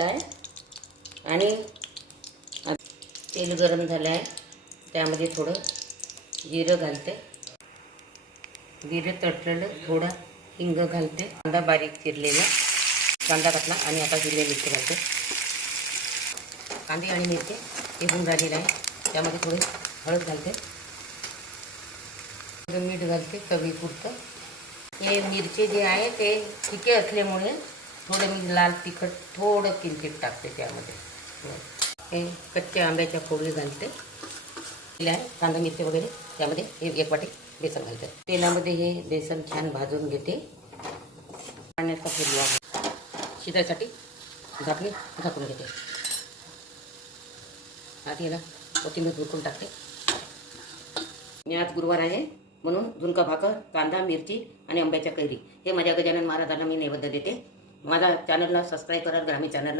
आहे आणि तेल गरम झालं आहे, त्यामध्ये थोडं जिरं घालते, जिरं तडलेलं, थोडा हिंग घालते, कांदा बारीक चिरलेला कांदा घातला आणि आता हिरव्या मिरची घालते. कांदे आणि मिरची हे होऊन झालेलं आहे, त्यामध्ये थोडी हळद घालते, मीठ घालते चवीपुरतं. हे मिरची जे आहे ते तिखे असल्यामुळे थोडं मी लाल तिखट थोडं किंचित टाकते त्यामध्ये. हे कच्च्या आंब्याच्या फोडणी घालते, कांदा मिरची वगैरे, त्यामध्ये हे 1 वाटी बेसन घालते. तेलामध्ये हे बेसन छान भाजून घेते. पाण्याचा फुलवा शिजायसाठी झाकून घेते. आधी याला कोथिंबीर झुरकून टाकते. मी आज गुरुवार आहे म्हणून झुणका भाकर, कांदा मिरची आणि आंब्याच्या कैरी हे माझ्या गजानन महाराजांना मी नैवेद्य देते. माझ्या चॅनलला सबस्क्राईब करा, ग्रामीण चॅनलला